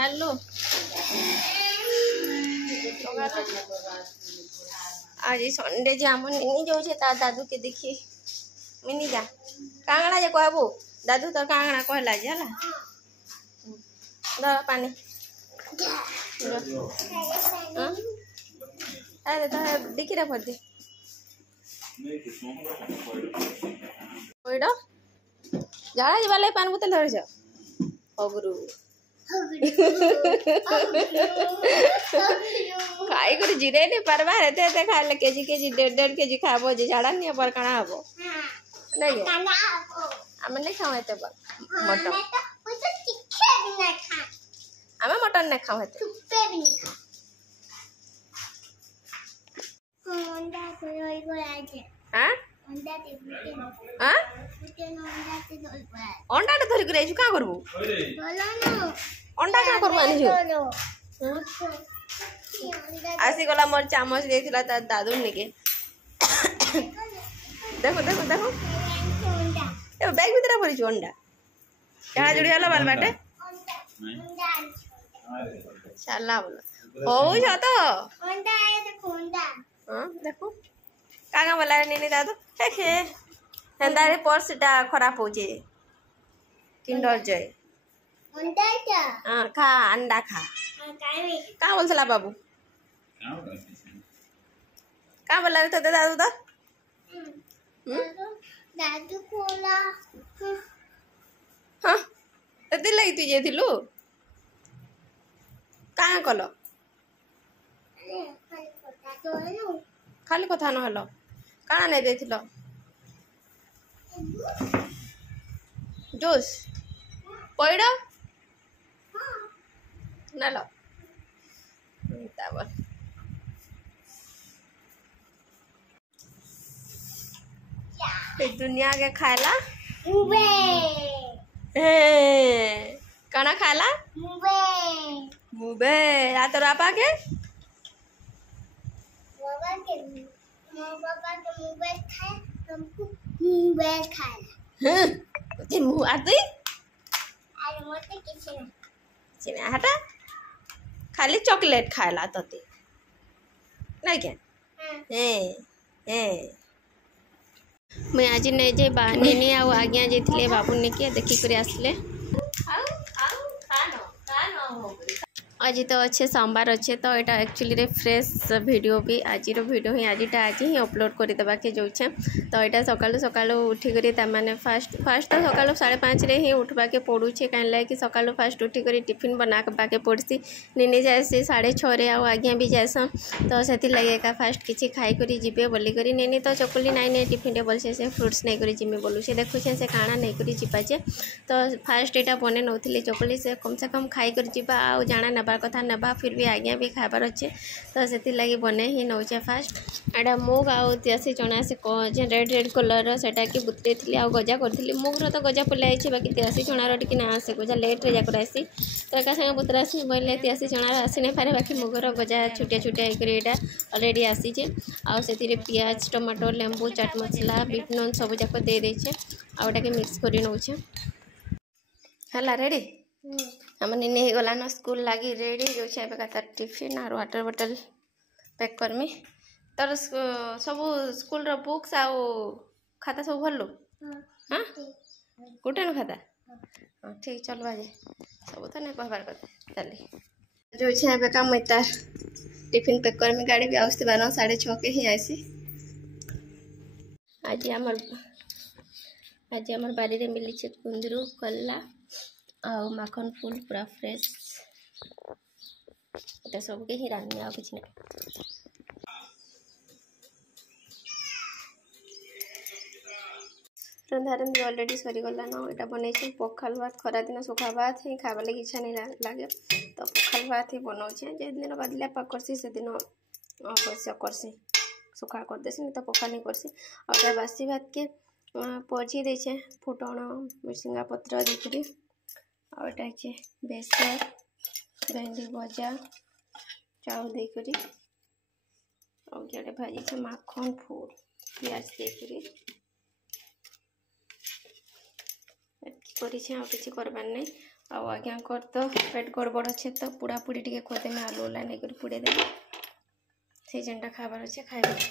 Hello आज Sunday जे आम निनी जाऊे ता दादू के देखी मिनी जा कांगड़ा जे कहबू दादू तो कांगड़ा कहला जे हला दर पानी अरे तो देखी रा भर दे ओइडो जाड़ा जी वाले पान बोतल धर जा अगरू खाई कर जिरे नहीं परवा रहते थे खा ले केजी केजी 1.5 केजी खाबो जे झाड़ा नहीं पर कणा हबो नहीं आमे नहीं खाओ एते मटन आमे मटन नहीं खाओ एते हां हां अंडा तो धरि करे का करबो अंडा का करबो आनी आसी गला मोर चामच देथिला त दादू निके देखो देखो देखो ए बैग भीतर पड़ी छ अंडा कहा जुड़ी हला बाल बाटे चला बोलो हो छ तो अंडा आए तो खोंडा हां देखो कागा बोला नेने दादू हे हेंदा रे पर्सटा खराब हो जे किंडर जय अंडा क्या हां खा अंडा खा का बोलला बाबू का बोला तो दादू दा दादू कोला हां एते लई तू जे थिलु का कलो खाली कथा न हलो काना नहीं देथिलो जूस पइडा नलो ताबर दुनिया के खाला मुबे कना खाला मुबे मुबे आ तो पापा के मुबे खाए हमको मुबे खाला ते मु आती अरे मोते किछ ना हटा खाली चॉकलेट खाला तते नहीं क्या हे मैं आज नहीं जे नेने आ आज्ञा जेथिले बाबू ने के देखि करे आसले आज तो अच्छे सोमवार अच्छे तो यहाँ एक्चुअली रे फ्रेश वीडियो भी आज वीडियो ही आज ही अपलोड कर देवा के जाऊे तो यहाँ सकालू सकालू उठिक मैंने फास्ट तो सकालू 5:30 रे ही उठवा के पड़ूचे कहीं कि सकालू फास्ट उठिक टिफिन बनाके पड़सी निनी जाए 6:30 आज्ञा भी जाएसन तो से लगे का फास्ट किसी खाई जीवे बोलिक निनी तो चकुली नाई नहीं टिफिन बोलसे से फ्रुट्स नहीं करी जिमी बोलूचे देखुचे से काଣା नहीं करी जीवाचे तो फास्ट यहाँ बने नौली चकुली से कम से कम खाई कर जीवा आ जाना नबार कथा नबा फिर भी आज्ञा भी खाबार अच्छे तो से लगी बने ही नौचे फास्ट एटा मुग आउ तियासी चना से रेड रेड कलर सेटा कि बुतरे थी आ गजा करी मुगर तो गजा पलाई बाकी तियासी चनार टी ना आसे गजा लेट्रे जाकर आसी तो एका संगे बुतरा आसी बोले तियासी चनार आसी नहीं पारे बाकी मुगर गजा छुटिया छुटिया होकर अलरेडी आसीचे आउ से पियाज टमाटो लेंबू चाट मसला बीट नून सब जाक दे देछे आउटा के मिक्स कर नौचे हला रेडी हम निनी हो गला न स्कूल लगी रेडी जो तार टिफिन और वाटर बोतल पैक करमी तर सब स्कूल रो बुक्स आ खाता सब भरलु हाँ गोटे न खाता हाँ ठीक चल बाजे सब तो नहीं कहबार कथा चली जो काम मैं तार टिफिन पैक करमी गाड़ी भी आसती 6:30 के ही आसी आज आमर बारी रे मिली कुंदरू कला आउ माखन फुल पूरा फ्रेश ये सबके ही रान्नी आ किसी ना रंधा रंधी अलरेडी सरीगला न यहाँ बनई पखाल भात खरा दिन सुखा भात ही खावा लगे इच्छा नहीं लगे तो पखाल भात ही बनाऊे जे दिन बादलिया पाक करसी से दिन करसी सुखा कर देसी नहीं तो पखाल नहीं करसी और बासी भात के पची देचे फुटण मिर्सिंगा पत्र देकरी और बेसर भेंडी भजा चाउल देकरी और ये भाजी माखन फूल प्याज देकरी किसी करबार नहीं ଆଉ ଆଜ୍ଞାଙ୍କର ତ ପେଟ ଗଡ଼ବଡ଼ ଅଛେ ତ ପୁଡ଼ାପୁଡ଼ି ଟିକେ କରିଦେମି ଆଲୁ ଉଲା ନେଇକରି ପୁଡ଼େଇ ଦେମି। ସେ ଯେନ୍ଟା ଖାଇବାର ଅଛେ ଖାଇବେ।